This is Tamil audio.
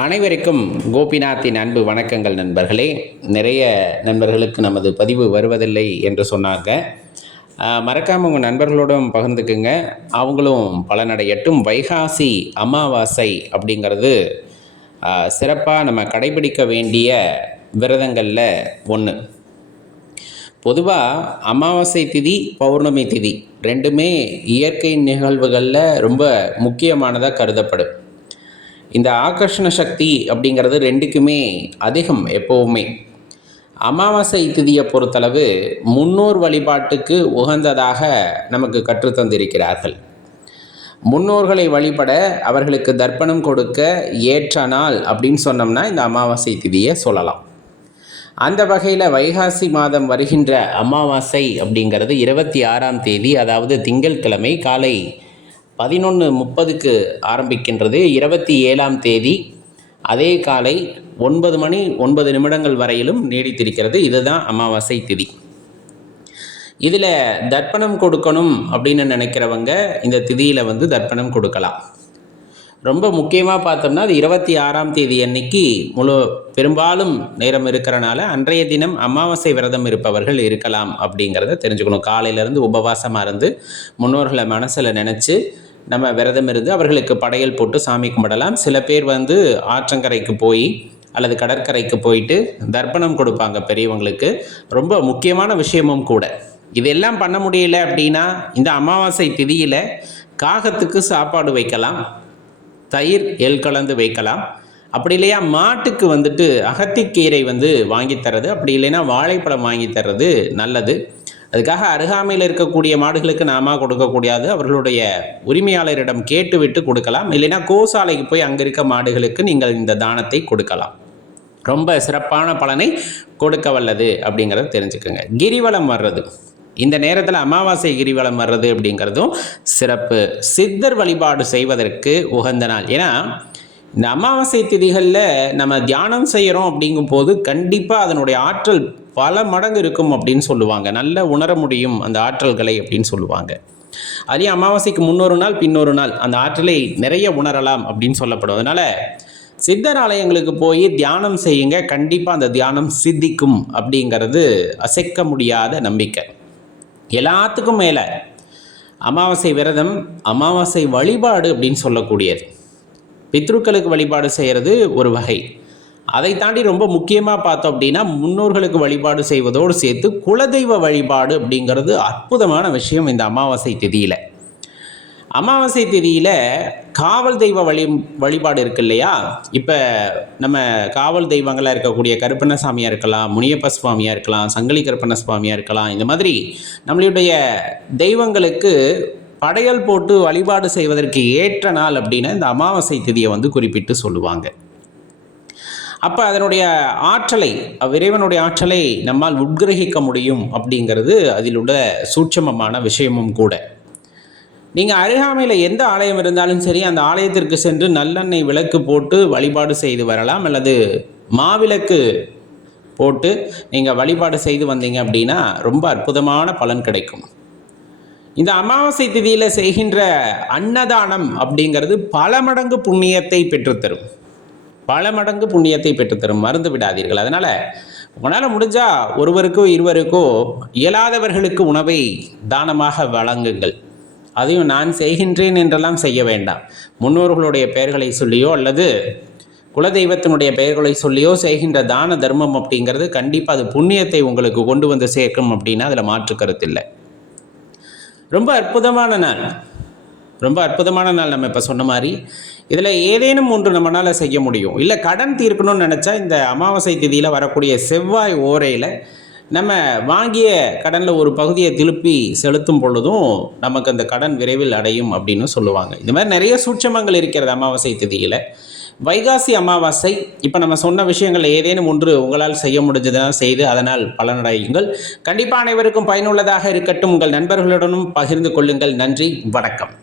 அனைவருக்கும் கோபிநாத்தின் அன்பு வணக்கங்கள் நண்பர்களே. நிறைய நண்பர்களுக்கு நமது பதிவு வருவதில்லை என்று சொன்னாங்க. மறக்காமல் உங்கள் நண்பர்களோடும் பகிர்ந்துக்குங்க. அவங்களும் பலனடையட்டும். வைகாசி அமாவாசை அப்படிங்கிறது சிறப்பாக நம்ம கடைபிடிக்க வேண்டிய விரதங்களில் ஒன்று பொதுவாக அமாவாசை திதி பௌர்ணமி திதி ரெண்டுமே இயற்கை நிகழ்வுகளில் ரொம்ப முக்கியமானதாக கருதப்படும். இந்த ஆகர்ஷண சக்தி அப்படிங்கிறது ரெண்டுக்குமே அதிகம் எப்போவுமே. அமாவாசை திதியை பொறுத்தளவு முன்னோர் வழிபாட்டுக்கு உகந்ததாக நமக்கு கற்றுத்தந்திருக்கிறார்கள் முன்னோர்களை வழிபட அவர்களுக்கு தர்ப்பணம் கொடுக்க ஏற்ற நாள் அப்படின்னு சொன்னோம்னா இந்த அமாவாசை திதியை சொல்லலாம். அந்த வகையில் வைகாசி மாதம் வருகின்ற அமாவாசை அப்படிங்கிறது இருபத்தி ஆறாம் தேதி அதாவது திங்கட்கிழமை காலை பதினொன்று முப்பதுக்கு ஆரம்பிக்கின்றது. இருபத்தி ஏழாம் தேதி அதே காலை ஒன்பது மணி ஒன்பது நிமிடங்கள் வரையிலும் நீடித்திருக்கிறது. இதுதான் அமாவாசை திதி. இதில் தர்ப்பணம் கொடுக்கணும் அப்படின்னு நினைக்கிறவங்க இந்த திதியில் வந்து தர்ப்பணம் கொடுக்கலாம். ரொம்ப முக்கியமாக பார்த்தோம்னா அது இருபத்தி ஆறாம் தேதி அன்னைக்கு முழு பெரும்பாலும் நேரம் இருக்கிறனால அன்றைய தினம் அமாவாசை விரதம் இருப்பவர்கள் இருக்கலாம் அப்படிங்கிறத தெரிஞ்சுக்கணும். காலையிலேருந்து உபவாசமாக இருந்து முன்னோர்களை மனசில் நினச்சி நம்ம விரதம் இருந்து அவர்களுக்கு படையல் போட்டு சாமி கும்பிடலாம். சில பேர் வந்து ஆற்றங்கரைக்கு போய் அல்லது கடற்கரைக்கு போயிட்டு தர்ப்பணம் கொடுப்பாங்க பெரியவங்களுக்கு. ரொம்ப முக்கியமான விஷயமும் கூட. இதெல்லாம் பண்ண முடியல அப்படின்னா இந்த அமாவாசை திதியில் காகத்துக்கு சாப்பாடு வைக்கலாம். தயிர் எல் கலந்து வைக்கலாம். அப்படி இல்லையா மாட்டுக்கு வந்துட்டு அகத்திக்கீரை வந்து வாங்கி தர்றது. அப்படி இல்லைன்னா வாழைப்பழம் வாங்கி தர்றது நல்லது. அதுக்காக அருகாமையில் இருக்கக்கூடிய மாடுகளுக்கு நாம கொடுக்கக்கூடாது அவர்களுடைய உரிமையாளரிடம் கேட்டுவிட்டு கொடுக்கலாம். இல்லைன்னா கோசாலைக்கு போய் அங்கே இருக்க மாடுகளுக்கு நீங்கள் இந்த தானத்தை கொடுக்கலாம். ரொம்ப சிறப்பான பலனை கொடுக்க வல்லது அப்படிங்கிறத தெரிஞ்சுக்கோங்க. கிரிவலம் வர்றது. இந்த நேரத்தில் அமாவாசை கிரிவலம் வர்றது அப்படிங்கிறதும் சிறப்பு. சித்தர் வழிபாடு செய்வதற்கு உகந்த நாள். ஏன்னா இந்த அமாவாசை திதிகளில் நம்ம தியானம் செய்கிறோம் அப்படிங்கும் போது கண்டிப்பாக அதனுடைய ஆற்றல் பல மடங்கு இருக்கும் அப்படின்னு சொல்லுவாங்க. நல்ல உணர முடியும் அந்த ஆற்றல்களை அப்படின்னு சொல்லுவாங்க. அதே அமாவாசைக்கு முன்னொரு நாள் பின்னொரு நாள் அந்த ஆற்றலை நிறைய உணரலாம் அப்படின்னு சொல்லப்படும். அதனால் சித்தர் ஆலயங்களுக்கு போய் தியானம் செய்யுங்க. கண்டிப்பாக அந்த தியானம் சித்திக்கும் அப்படிங்கிறது அசைக்க முடியாத நம்பிக்கை. எல்லாத்துக்கும் மேலே அமாவாசை விரதம் அமாவாசை வழிபாடு அப்படின்னு சொல்லக்கூடியது. பித்ருக்களுக்கு வழிபாடு செய்கிறது ஒரு வகை. அதை தாண்டி ரொம்ப முக்கியமாக பார்த்தோம் அப்படின்னா முன்னோர்களுக்கு வழிபாடு செய்வதோடு சேர்த்து குலதெய்வ வழிபாடு அப்படிங்கிறது அற்புதமான விஷயம் இந்த அமாவாசை திதியில். அமாவாசை திதியில் காவல் தெய்வ வழி வழிபாடு இருக்கு இல்லையா? இப்போ நம்ம காவல் தெய்வங்களாக இருக்கக்கூடிய கருப்பண்ண சாமியாக இருக்கலாம் முனியப்ப சுவாமியாக இருக்கலாம் சங்கிலி கருப்பண்ண சுவாமியாக இருக்கலாம் இந்த மாதிரி நம்மளுடைய தெய்வங்களுக்கு படையல் போட்டு வழிபாடு செய்வதற்கு ஏற்ற நாள் அப்படின்னு இந்த அமாவாசை திதியை வந்து குறிப்பிட்டு சொல்லுவாங்க. அப்போ அதனுடைய ஆற்றலை இறைவனுடைய ஆற்றலை நம்மால் உட்கிரகிக்க முடியும் அப்படிங்கிறது அதில் உள்ள சூட்சமமான விஷயமும் கூட. நீங்கள் அருகாமையில் எந்த ஆலயம் இருந்தாலும் சரி அந்த ஆலயத்திற்கு சென்று நல்லெண்ணெய் விளக்கு போட்டு வழிபாடு செய்து வரலாம். அல்லது மாவிளக்கு போட்டு நீங்கள் வழிபாடு செய்து வந்தீங்க அப்படின்னா ரொம்ப அற்புதமான பலன் கிடைக்கும். இந்த அமாவாசை திதியில் செய்கின்ற அன்னதானம் அப்படிங்கிறது பல மடங்கு புண்ணியத்தை பெற்றுத்தரும். பல மடங்கு புண்ணியத்தை பெற்றுத்தரும். மறந்து விடாதீர்கள். அதனால் உங்களால் முடிஞ்சால் ஒருவருக்கோ இருவருக்கோ இயலாதவர்களுக்கு உணவை தானமாக வழங்குங்கள். அதையும் நான் செய்கின்றேன் என்றெல்லாம் செய்ய வேண்டாம். முன்னோர்களுடைய பெயர்களை சொல்லியோ அல்லது குலதெய்வத்தினுடைய பெயர்களை சொல்லியோ செய்கின்ற தான தர்மம் அப்படிங்கிறது கண்டிப்பாக அது புண்ணியத்தை உங்களுக்கு கொண்டு வந்து சேர்க்கும் அப்படின்னா அதில் மாற்று கருத்தில்லை ரொம்ப அற்புதமான நாள். ரொம்ப அற்புதமான நாள் நம்ம இப்போ சொன்ன மாதிரி. இதில் ஏதேனும் ஒன்று நம்மளால் செய்ய முடியும். இல்லை கடன் தீர்க்கணும்னு நினச்சா இந்த அமாவாசை திதியில் வரக்கூடிய செவ்வாய் ஓரையில் நம்ம வாங்கிய கடனில் ஒரு பகுதியை திருப்பி செலுத்தும் பொழுதும் நமக்கு அந்த கடன் விரைவில் அடையும் அப்படின்னு சொல்லுவாங்க. இந்த மாதிரி நிறைய சூட்சமங்கள் இருக்கிறது அமாவாசை திதியில். வைகாசி அமாவாசை இப்போ நம்ம சொன்ன விஷயங்கள் ஏதேனும் ஒன்று உங்களால் செய்ய முடிஞ்சதுனால் செய்து அதனால் பலனடையுங்கள். கண்டிப்பாக அனைவருக்கும் பயனுள்ளதாக இருக்கட்டும். உங்கள் நண்பர்களுடனும் பகிர்ந்து கொள்ளுங்கள். நன்றி வணக்கம்.